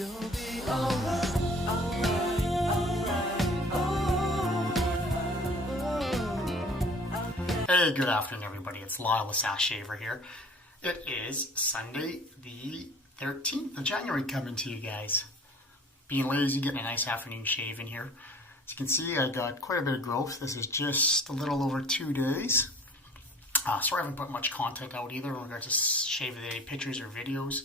Hey, good afternoon, everybody. It's T+S Shaver here. It is Sunday, the 13th of January, coming to you guys. Being lazy, getting a nice afternoon shave in here. As you can see, I got quite a bit of growth. This is just a little over 2 days. Sorry I haven't put much content out either in regards to shave of the day pictures or videos.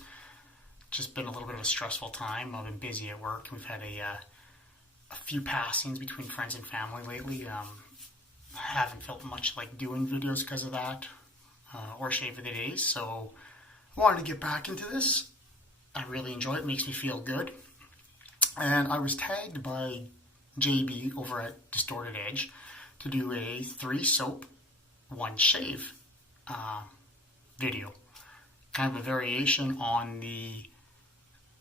Just been a little bit of a stressful time. I've been busy at work. We've had a few passings between friends and family lately. Haven't felt much like doing videos because of that, or shave of the day, so I wanted to get back into this. I really enjoy it. It makes me feel good. And I was tagged by JB over at Distorted Edge to do a 3 soap, 1 shave video. Kind of a variation on the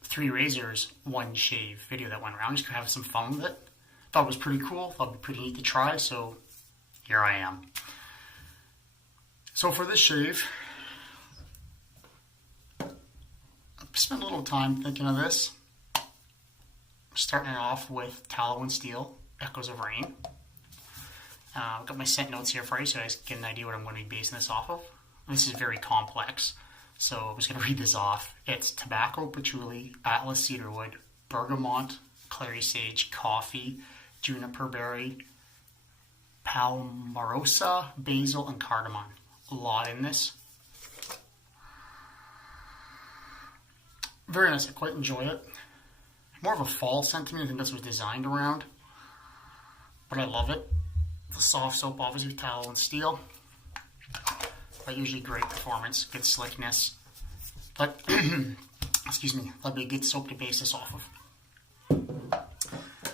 3 razors, 1 shave video that went around. Just having some fun with it. Thought it was pretty cool. Thought it would be pretty neat to try, so here I am. So for this shave, I spent a little time thinking of this. Starting it off with Tallow and Steel, Echoes of Rain. I've got my scent notes here for you so you guys get an idea what I'm going to be basing this off of. This is very complex, so I'm just going to read this off. It's tobacco, patchouli, Atlas cedarwood, bergamot, clary sage, coffee, juniper berry, palmarosa, basil, and cardamom. A lot in this. Very nice. I quite enjoy it. More of a fall scent to me. I think that's what it was designed around. But I love it. The soft soap, obviously, Tallow and Steel. But usually great performance, good slickness. But, excuse me, that'd be a good soap to base this off of.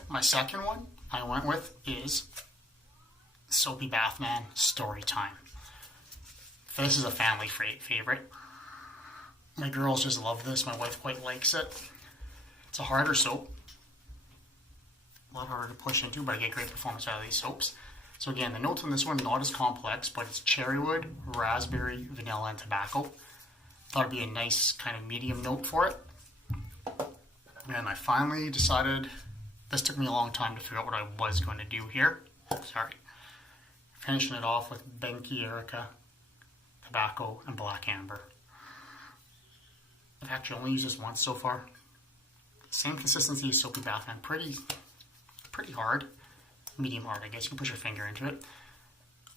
My second one I went with is Soapy Bathman Story Time. This is a family favorite. My girls just love this. My wife quite likes it. It's a harder soap. A lot harder to push into, but I get great performance out of these soaps. So again, the notes on this one, not as complex, but it's cherrywood, raspberry, vanilla, and tobacco. Thought it'd be a nice kind of medium note for it. And I finally decided, this took me a long time to figure out what I was going to do here. Sorry. Finishing it off with Benke Erika Tabacco and Black Amber. I've actually only used this once so far. Same consistency as Soapy Bathman. Pretty hard. Medium hard, I guess. You can push your finger into it.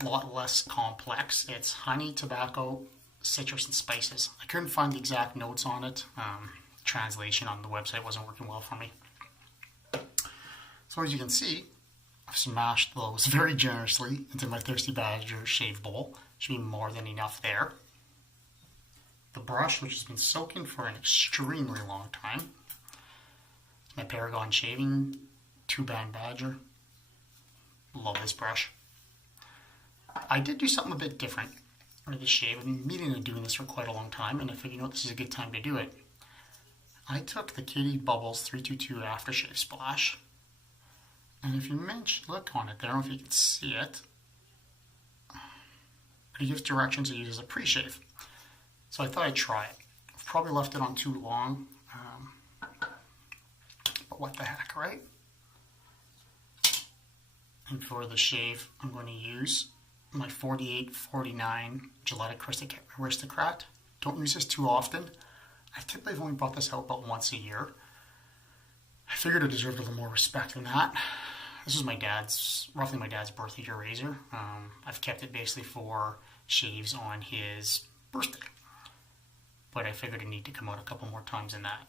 A lot less complex. It's honey, tobacco, citrus, and spices. I couldn't find the exact notes on it. Translation on the website wasn't working well for me. So as you can see, I've smashed those very generously into my Thirsty Badger shave bowl. Should be more than enough there. The brush, which has been soaking for an extremely long time. It's my Paragon Shaving 2-band Badger. Love this brush. I did do something a bit different for this shave. I've been meaning to do this for quite a long time, and I figured, you know what, this is a good time to do it. I took the Kitty Bubbles 322 Aftershave Splash. And if you look on it there, I don't know if you can see it, but it gives directions to use as a pre-shave. So I thought I'd try it. I've probably left it on too long, but what the heck, right? And for the shave, I'm going to use my 48-49 Gillette Aristocrat. Don't use this too often. I typically have only brought this out about once a year. I figured it deserved a little more respect than that. This is roughly my dad's birthday year razor. I've kept it basically for shaves on his birthday. But I figured it needed to come out a couple more times than that.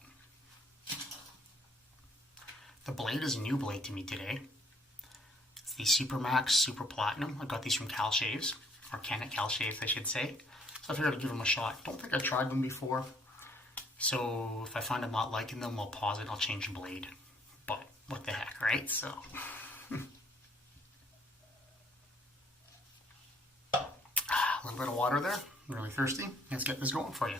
The blade is a new blade to me today. It's the Supermax Super Platinum. I got these from Kal Shaves, or Canuck Shaves, I should say. So I figured I'd give them a shot. Don't think I've tried them before. So if I find I'm not liking them, I'll pause it and I'll change the blade. But what the heck, right? So a little bit of water there. I'm really thirsty. Let's get this going for you.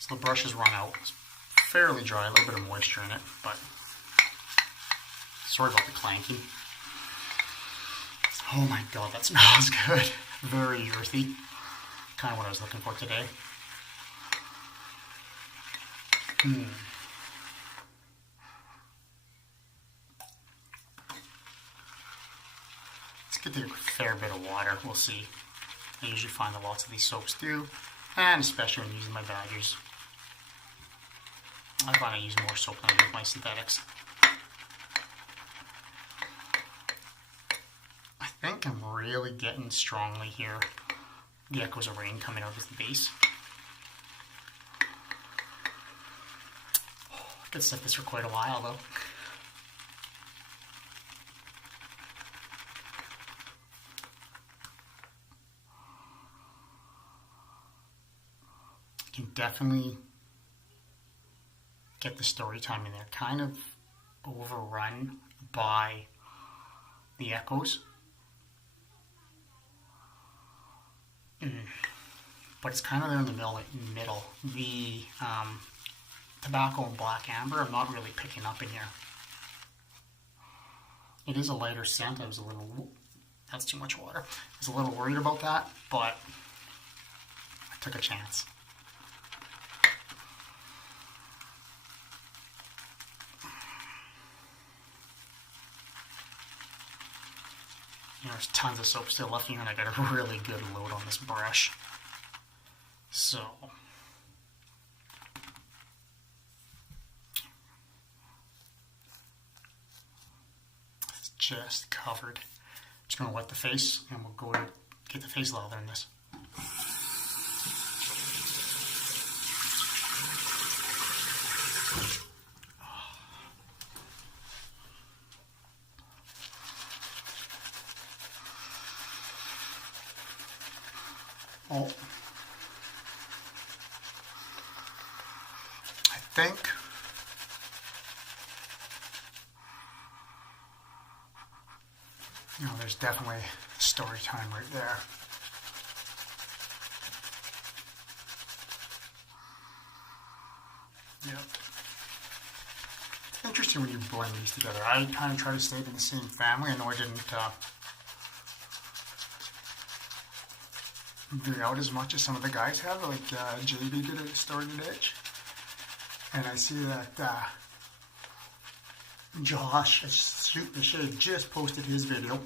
So the brush has run out. It's fairly dry, a little bit of moisture in it, but sorry about the clanking. Oh my god, that smells good. Very earthy. Kind of what I was looking for today. Let's get a fair bit of water. We'll see. I usually find that lots of these soaps do, and especially when using my badgers. I find I use more soap than I do with my synthetics. I think I'm really getting strongly here. The Echoes of Rain coming out as the base. I could set this for quite a while though. You can definitely get the story time in there. Kind of overrun by the echoes. But it's kind of there in the middle. The tobacco and black amber, I'm not really picking up in here. It is a lighter scent. That's too much water. I was a little worried about that, but I took a chance. There's tons of soap still left here, and I got a really good load on this brush. So, it's just covered. Just going to wet the face, and we'll go to get the face lather in this. Oh, I think there's definitely story time right there. Yep. It's interesting when you blend these together. I kind of try to stay in the same family. I know I didn't veer out as much as some of the guys have, like JB did at Started Edge. And I see that Josh at Shoot the Shade just posted his video.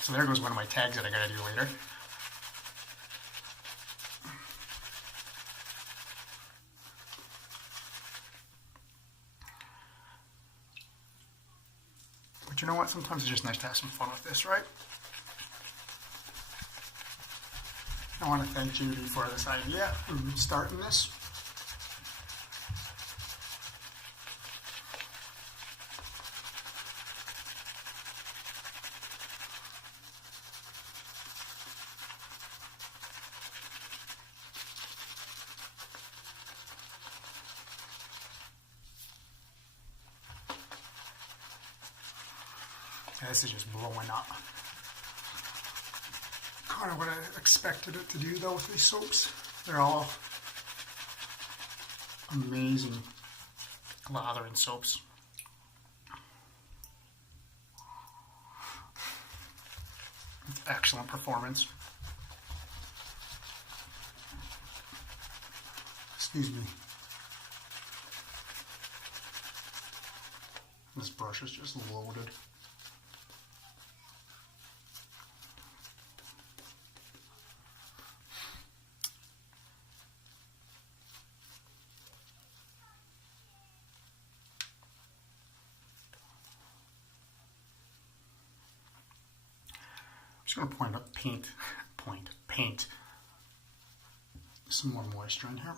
So there goes one of my tags that I gotta do later. But you know what? Sometimes it's just nice to have some fun with this, right? I want to thank Judy for this idea of starting this. This is just blowing up. Kind of what I expected it to do though with these soaps. They're all amazing lathering soaps. It's excellent performance. Excuse me. This brush is just loaded. I'm just going to paint some more moisture in here.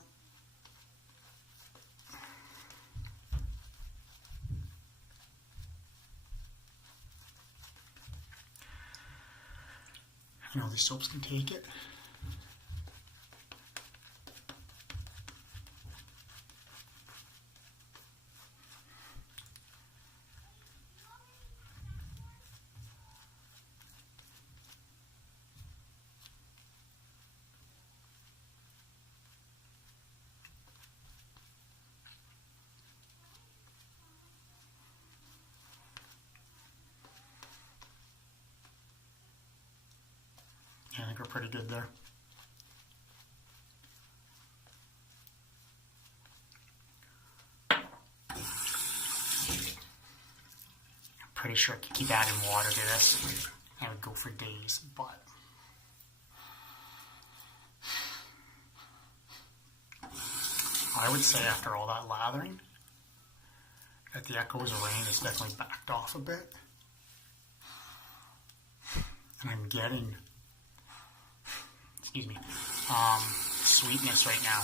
I know these soaps can take it. I think we're pretty good there. pretty sure I could keep adding water to this. I would go for days, but I would say after all that lathering, that the Echoes of Rain is definitely backed off a bit. And I'm getting, excuse me, sweetness right now.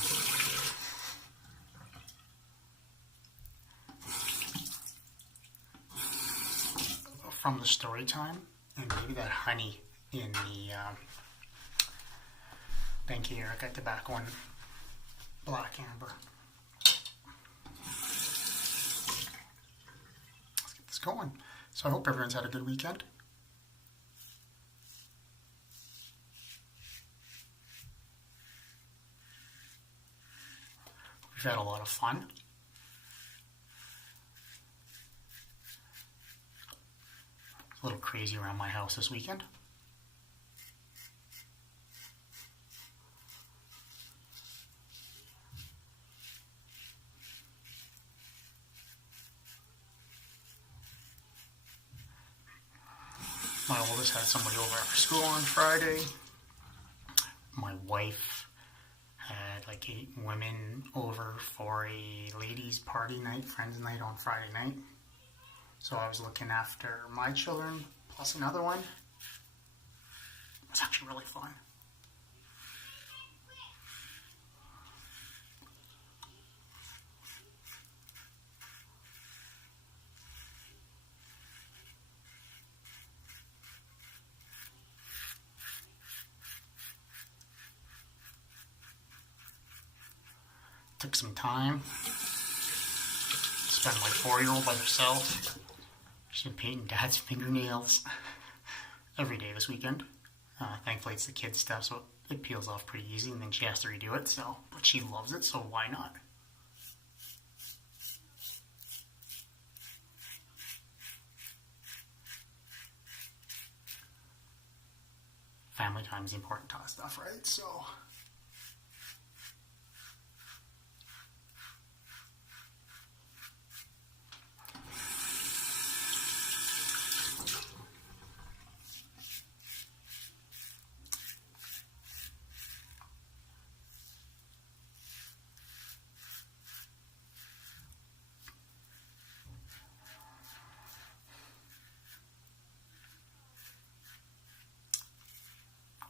From the story time, and maybe that honey in the Benke Erika Tabacco and Black Amber. Let's get this going. So I hope everyone's had a good weekend. We've had a lot of fun. A little crazy around my house this weekend. My oldest had somebody over after school on Friday. My wife had like 8 women over for a ladies' party night, friends night on Friday night. So I was looking after my children, plus another one. It was actually really fun. Took some time. Spent my 4-year-old by herself. She's been painting Dad's fingernails every day this weekend. Thankfully it's the kids' stuff, so it peels off pretty easy, and then she has to redo it, but she loves it, so why not? Family time is important to us stuff, right? So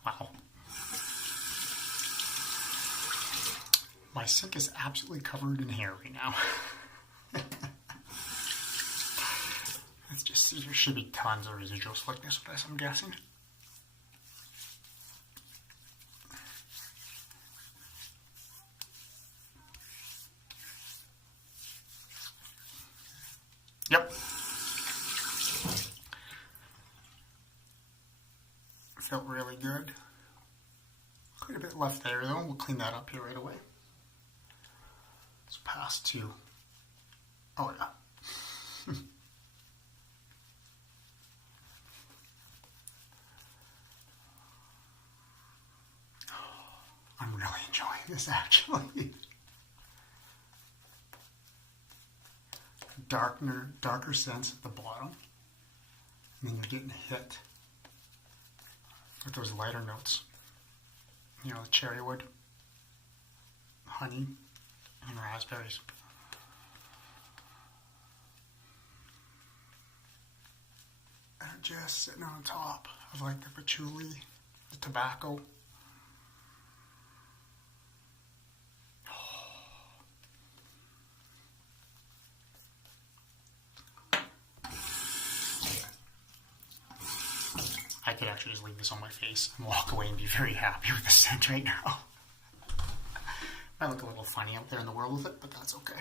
wow. My sink is absolutely covered in hair right now. Let's just see, there should be tons of residual slickness with this, I'm guessing. Yep. Felt really good. Quite a bit left there though. We'll clean that up here right away. Let's pass to, oh yeah. I'm really enjoying this actually. Darker scents at the bottom. And then you're getting hit with those lighter notes. You know, the cherry wood, honey, and raspberries. And just sitting on top of like the patchouli, the tobacco. I could actually just leave this on my face and walk away and be very happy with the scent right now. Might look a little funny out there in the world with it, but that's okay.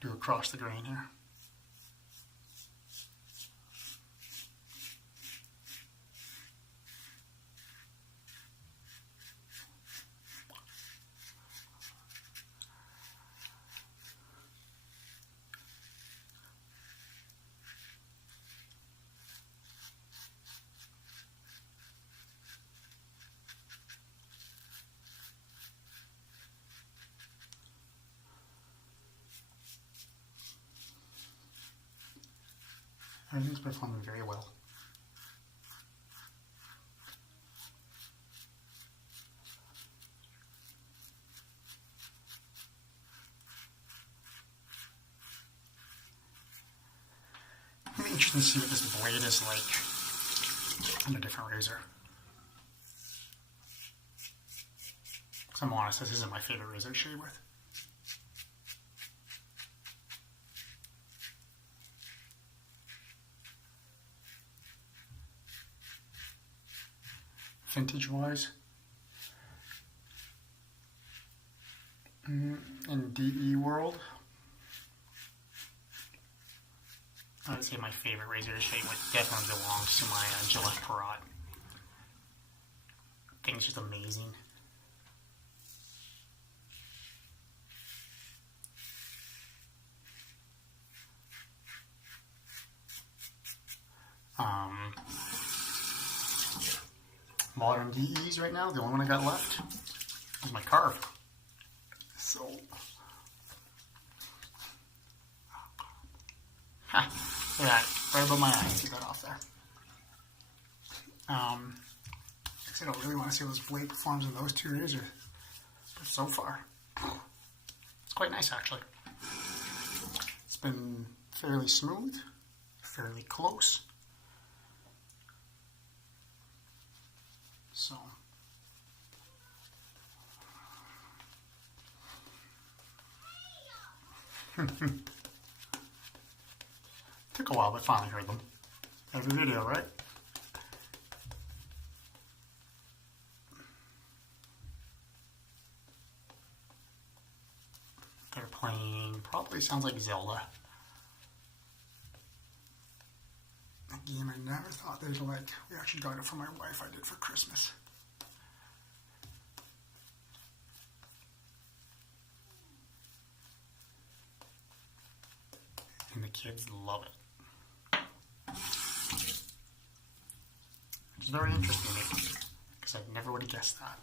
Do across the grain here. Everything's performing very well. It'll be interesting to see what this blade is like on a different razor. Because I'm honest, this isn't my favorite razor to shave with. Vintage-wise, in DE world, I would say my favorite razor to shave with definitely belongs to my Gillette Aristocrat. Thing's just amazing. Modern DEs right now, the only one I got left is my carve. So, look at that, right above my eyes. Get that off there. I don't really want to see how this blade performs in those two razors, but so far, it's quite nice actually. It's been fairly smooth, fairly close. So, took a while, but finally heard them. Every video, right? They're playing, probably sounds like Zelda. A game I never thought they'd like. We actually got it for my wife, I did for Christmas. And the kids love it. Which is very interesting to me, because I never would have guessed that.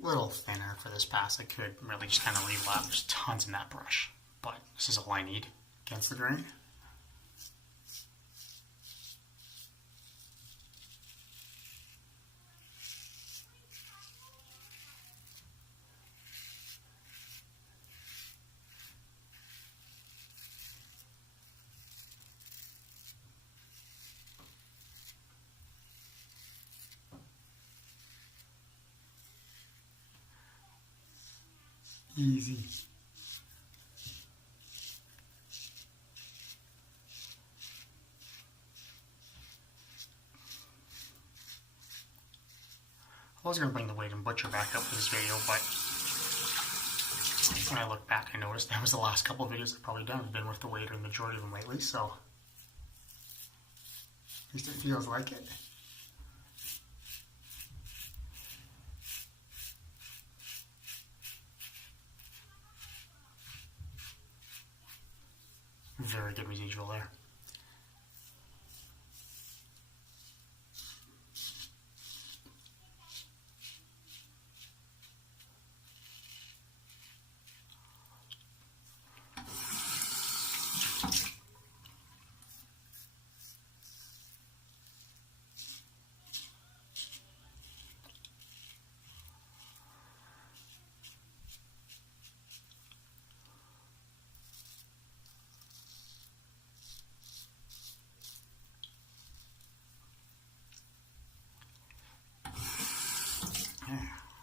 A little thinner for this pass. I could really just kind of leave it out. There's tons in that brush, but this is all I need against the grain. Easy. I was going to bring the Wade and Butcher back up for this video, but when I look back, I noticed that was the last couple of videos I've probably done. I've been with the Wade or the majority of them lately, so at least it feels like it. Very good residual there.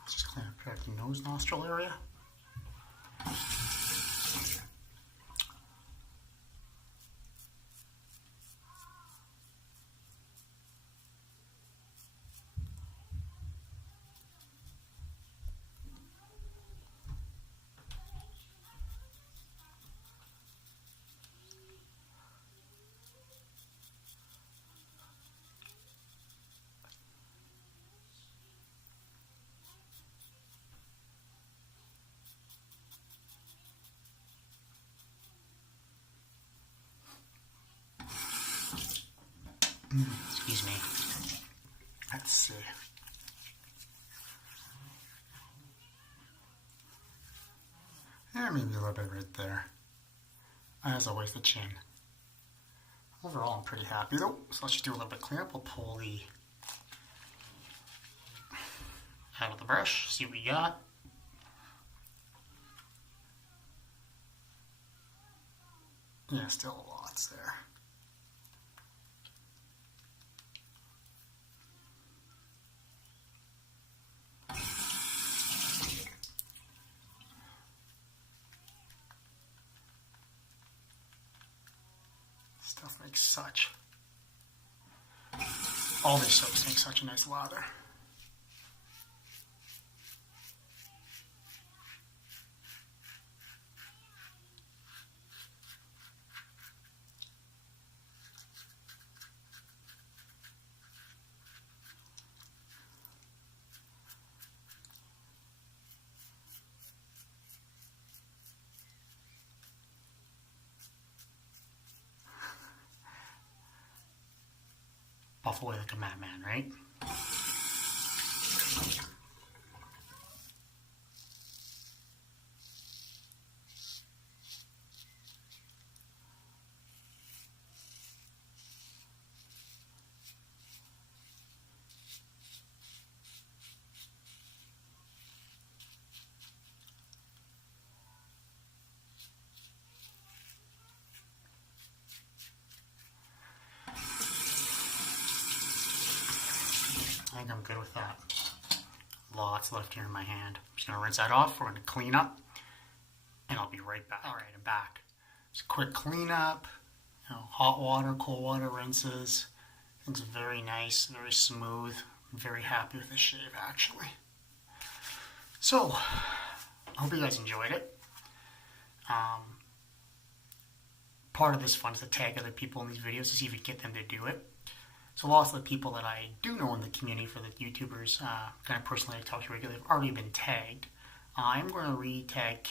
Let's just clean up the nose nostril area. Excuse me. Let's see. Yeah, maybe a little bit right there. As always, the chin. Overall, I'm pretty happy though. So let's just do a little bit of cleanup. We'll pull the out of the brush, see what we got. Yeah, still lots there. Stuff makes such, all these soaps make such a nice lather. Buff away like a madman, right? I think I'm good with that. Lots left here in my hand. I'm just going to rinse that off. We're going to clean up, and I'll be right back. All right, I'm back. Just a quick cleanup. Hot water, cold water rinses. Things very nice, very smooth. I'm very happy with this shave, actually. So, I hope you guys enjoyed it. Part of this fun is to tag other people in these videos to see if we can get them to do it. So lots of the people that I do know in the community for the YouTubers, kind of personally I talk to regularly, have already been tagged. I'm going to re-tag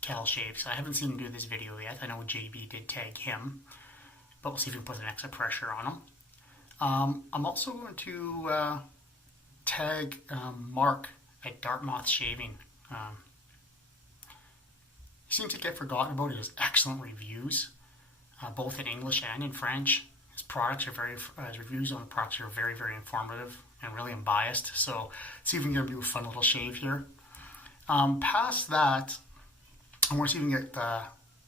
Kal Shaves. I haven't seen him do this video yet. I know JB did tag him, but we'll see if we can put an extra pressure on him. I'm also going to tag Mark at Dartmouth Shaving. He seems to get forgotten about. He has excellent reviews, both in English and in French. His products are his reviews on the products are very, very informative and really unbiased. So let's see if we can do a fun little shave here. Past that, I want to see if we can get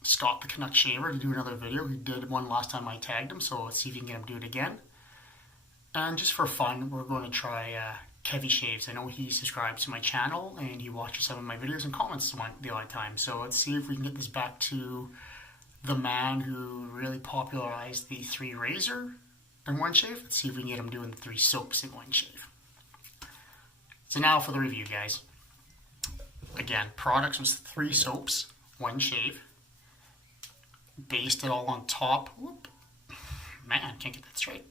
Scott the Canuck Shaver to do another video. He did one last time I tagged him, so let's see if we can get him to do it again. And just for fun, we're going to try Kevy Shaves. I know he subscribes to my channel and he watches some of my videos and comments the odd time. So let's see if we can get this back to the man who really popularized the 3 razor in one shave. Let's see if we can get him doing the 3 soaps in one shave. So now for the review, guys. Again, products was 3 soaps, 1 shave. Based it all on top. Whoop. Man, can't get that straight.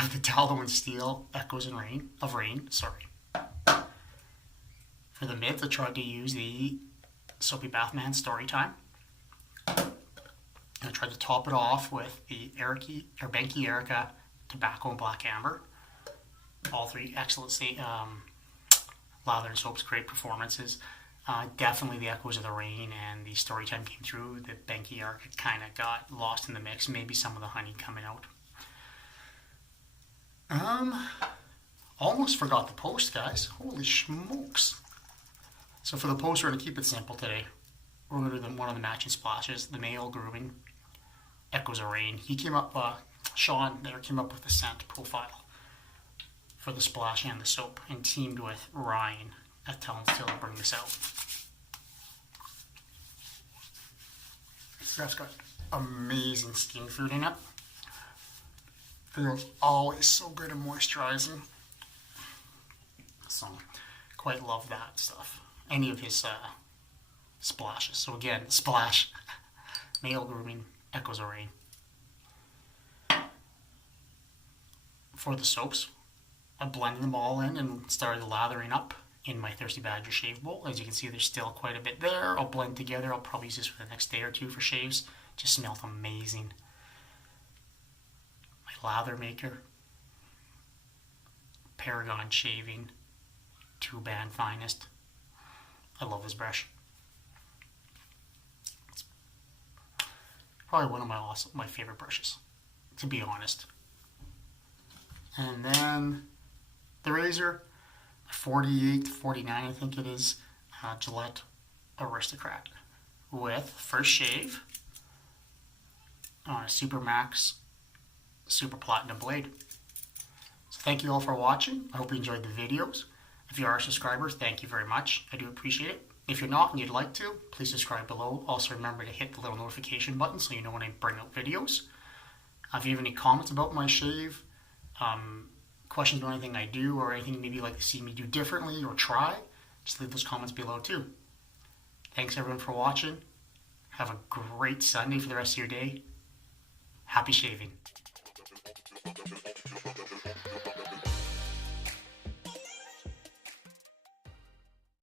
Of the Tallow and Steel Echoes of Rain. Sorry. For the mids, I tried to use the Soapy Bathman Storytime. I tried to top it off with the Benke Erika Tabacco and Black Amber. All 3 excellent lather and soaps, great performances. Definitely the Echoes of the Rain and the Storytime came through. The Benke Erika kind of got lost in the mix. Maybe some of the honey coming out. Almost forgot the post, guys. Holy smokes. So for the post, we're going to keep it simple today. We're going to do one of the matching splashes, the male grooming Echoes of Rain. He came up, Sean there came up with the scent profile for the splash and the soap and teamed with Ryan at T+S to bring this out. Stuff's got amazing skin food in it. Feels always so good and moisturizing. So, quite love that stuff. Any of his splashes. So again, splash, male grooming, Echoes of Rain. For the soaps, I blended them all in and started lathering up in my Thirsty Badger shave bowl. As you can see, there's still quite a bit there. I'll blend together. I'll probably use this for the next day or 2 for shaves. Just smelled amazing. My lather maker, Paragon Shaving, 2-band finest. I love this brush. It's Probably one of my favorite brushes, to be honest. And then the razor, 48 to 49, I think it is, Gillette Aristocrat with first shave on a Super Max Super Platinum blade. So thank you all for watching. I hope you enjoyed the videos. If you are a subscriber, thank you very much. I do appreciate it. If you're not and you'd like to, please subscribe below. Also remember to hit the little notification button so you know when I bring out videos. If you have any comments about my shave, questions about anything I do, or anything maybe you'd like to see me do differently or try, just leave those comments below too. Thanks everyone for watching. Have a great Sunday for the rest of your day. Happy shaving.